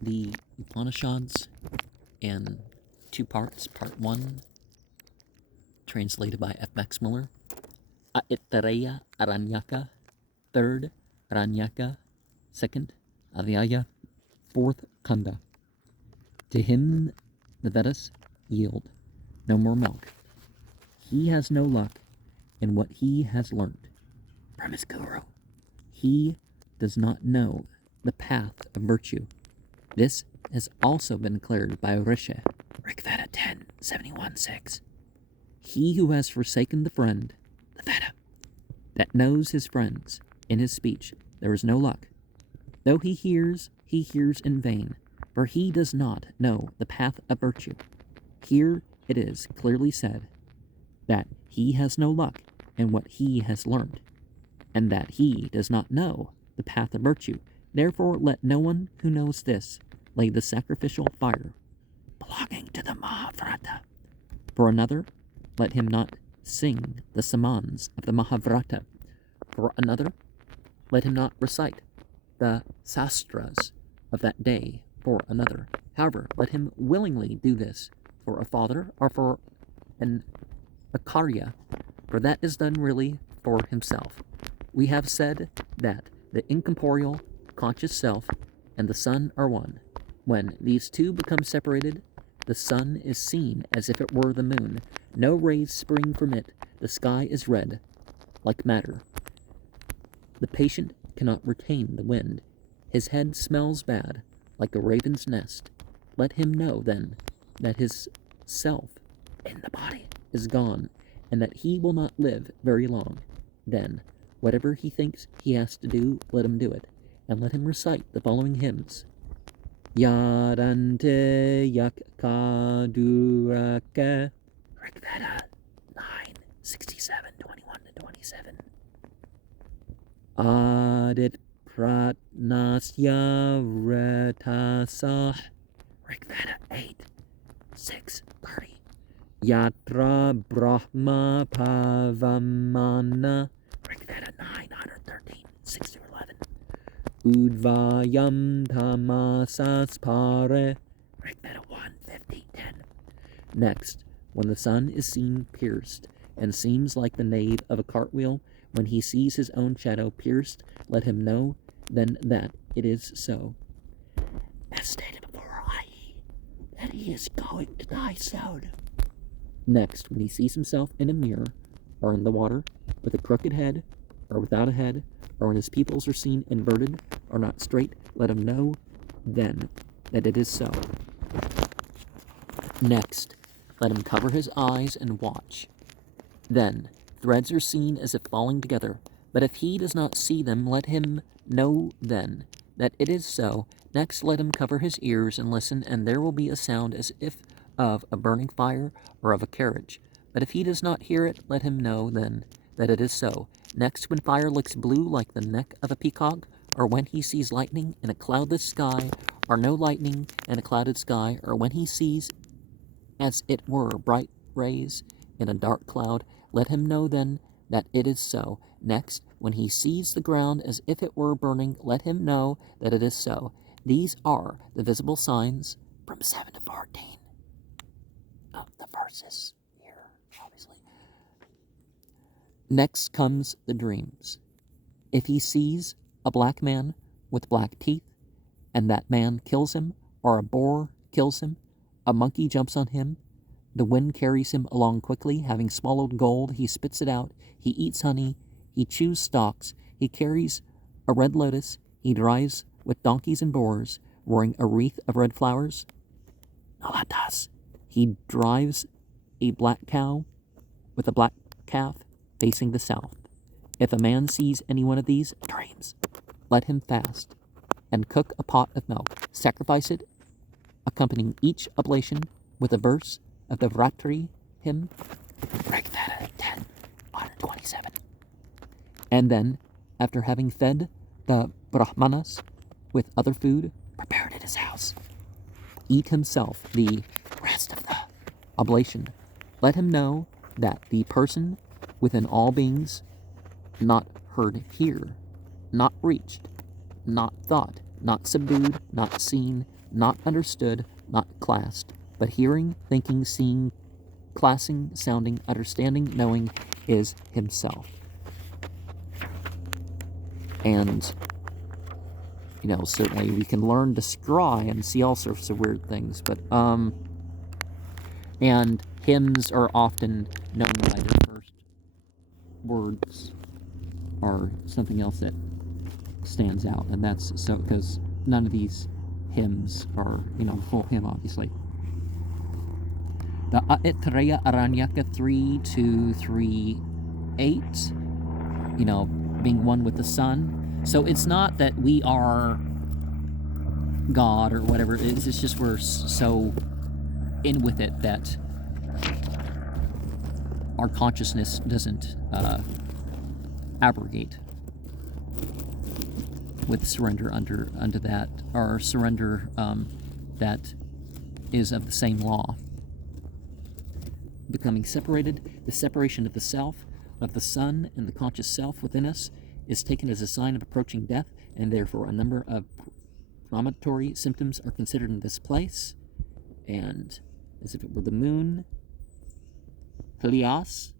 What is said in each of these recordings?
the Upanishads in two parts. Part 1, translated by F. Max Muller. Aitareya Aranyaka 3rd, Aranyaka 2nd, Aitareya 4th Kanda. To him the Vedas yield no more milk. He has no luck in what he has learnt from his guru. He does not know the path of virtue. This has also been declared by Rishi, Rigveda 10:71-6. He who has forsaken the friend, the Veda, that knows his friends, in his speech there is no luck. Though he hears in vain, for he does not know the path of virtue. Here it is clearly said that he has no luck in what he has learned, and that he does not know the path of virtue. Therefore let no one who knows this lay the sacrificial fire belonging to the Mahavrata. For another, let him not sing the samans of the Mahavrata. For another, let him not recite the sastras of that day. For another, however, let him willingly do this for a father or for an Acharyya, for that is done really for himself. We have said that the incorporeal conscious self and the sun are one. When these two become separated, the sun is seen as if it were the moon. No rays spring from it. The sky is red, like matter. The patient cannot retain the wind. His head smells bad, like a raven's nest. Let him know, then, that his self in the body is gone, and that he will not live very long. Then, whatever he thinks he has to do, let him do it, and let him recite the following hymns. Yadante Yakaduraka, Rigveda 9:67-21-27. Adit Pratnasya Retasah, Rigveda 8:6-30. Yatra Brahma Pavamana, Rigveda 9:113-6-11. Udvayam Tamasas Pare, Rigveda 1:50-10. Next, when the sun is seen pierced, and seems like the nave of a cartwheel, when he sees his own shadow pierced, let him know then that it is so. As stated before, i.e., that he is going to die soon. Next, when he sees himself in a mirror, or in the water, with a crooked head, or without a head, or when his pupils are seen inverted, or not straight, let him know then that it is so. Next, let him cover his eyes and watch. Then, threads are seen as if falling together, but if he does not see them, let him know then that it is so. Next, let him cover his ears and listen, and there will be a sound as if of a burning fire or of a carriage. But if he does not hear it, let him know then that it is so. Next, when fire looks blue like the neck of a peacock, or when he sees lightning in a cloudless sky, or no lightning in a clouded sky, or when he sees as it were bright rays in a dark cloud, let him know then that it is so. Next, when he sees the ground as if it were burning, let him know that it is so. These are the visible signs from 7 to 14 of the verses here, obviously. Next comes the dreams. If he sees a black man with black teeth, and that man kills him, or a boar kills him, a monkey jumps on him, the wind carries him along quickly, having swallowed gold, he spits it out, he eats honey, he chews stalks, he carries a red lotus, he drives with donkeys and boars, wearing a wreath of red flowers. Nalatas, he drives a black cow with a black calf facing the south. If a man sees any one of these dreams, let him fast and cook a pot of milk, sacrifice it, accompanying each oblation with a verse of the Vratri hymn, Rigveda 10:127. And then, after having fed the Brahmanas with other food prepared at his house, eat himself the rest of the oblation. Let him know that the person within all beings, not heard here, not reached, not thought, not subdued, not seen, not understood, not classed, but hearing, thinking, seeing, classing, sounding, understanding, knowing is himself. And, certainly we can learn to scry and see all sorts of weird things, but, and hymns are often known by their first words or something else that stands out, and that's so because none of these hymns are, full hymn, obviously. The Aitareya Aranyaka 3.2.4, being one with the sun. So it's not that we are God or whatever. It's just we're so in with it that our consciousness doesn't abrogate with surrender under that, or surrender that is of the same law. Becoming separated, the separation of the self, of the sun, and the conscious self within us is taken as a sign of approaching death, and therefore a number of premonitory symptoms are considered in this place. And as if it were the moon, Helios,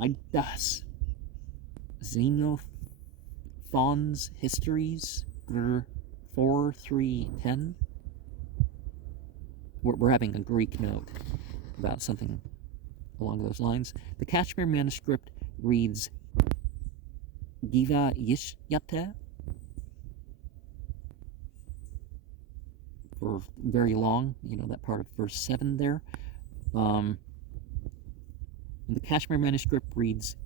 Idas, Xenophon's Histories, 4.3.10. We're having a Greek note about something along those lines. The Kashmir manuscript reads Giva Yishyate, for very long, that part of verse 7 there. And the Kashmir manuscript reads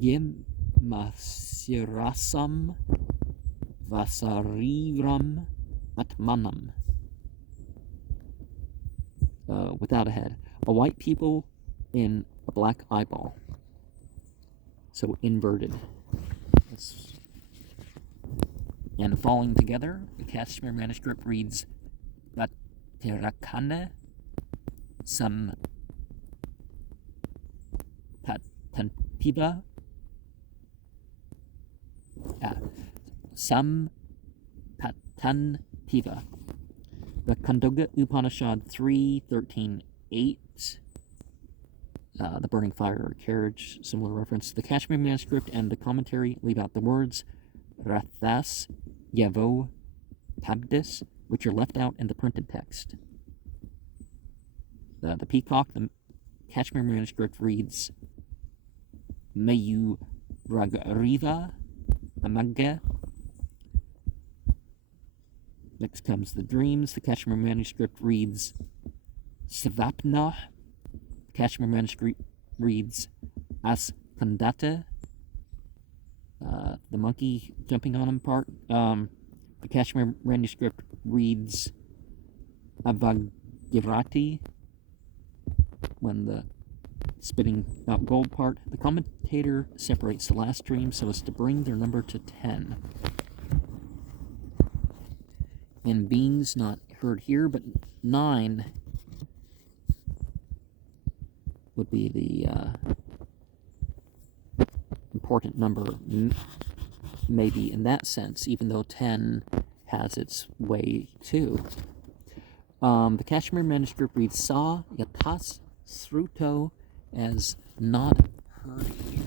Gim Masirasam Vasariram Atmanam. Without a head. A white people in a black eyeball. So inverted. And falling together, the Kashmir manuscript reads Batirakane Sam Patanpiva Sam Patanpiva. The Kandoga Upanishad 3.13.8, the burning fire or carriage, similar reference. The Kashmir manuscript and the commentary leave out the words Rathas, Yavo, Tabdis, which are left out in the printed text. The peacock, the Kashmir manuscript reads Mayu Ragariva Amagge. Next comes the dreams. The Kashmir manuscript reads Svapna. The Kashmir manuscript reads Askandata. The monkey jumping on him part. The Kashmir manuscript reads Avagirati, when the spitting out gold part. The commentator separates the last dream so as to bring their number to 10. And beings not heard here, but 9 would be the important number, maybe in that sense, even though 10 has its way too. The Kashmir manuscript reads Sa Yatas Sruto as not heard here.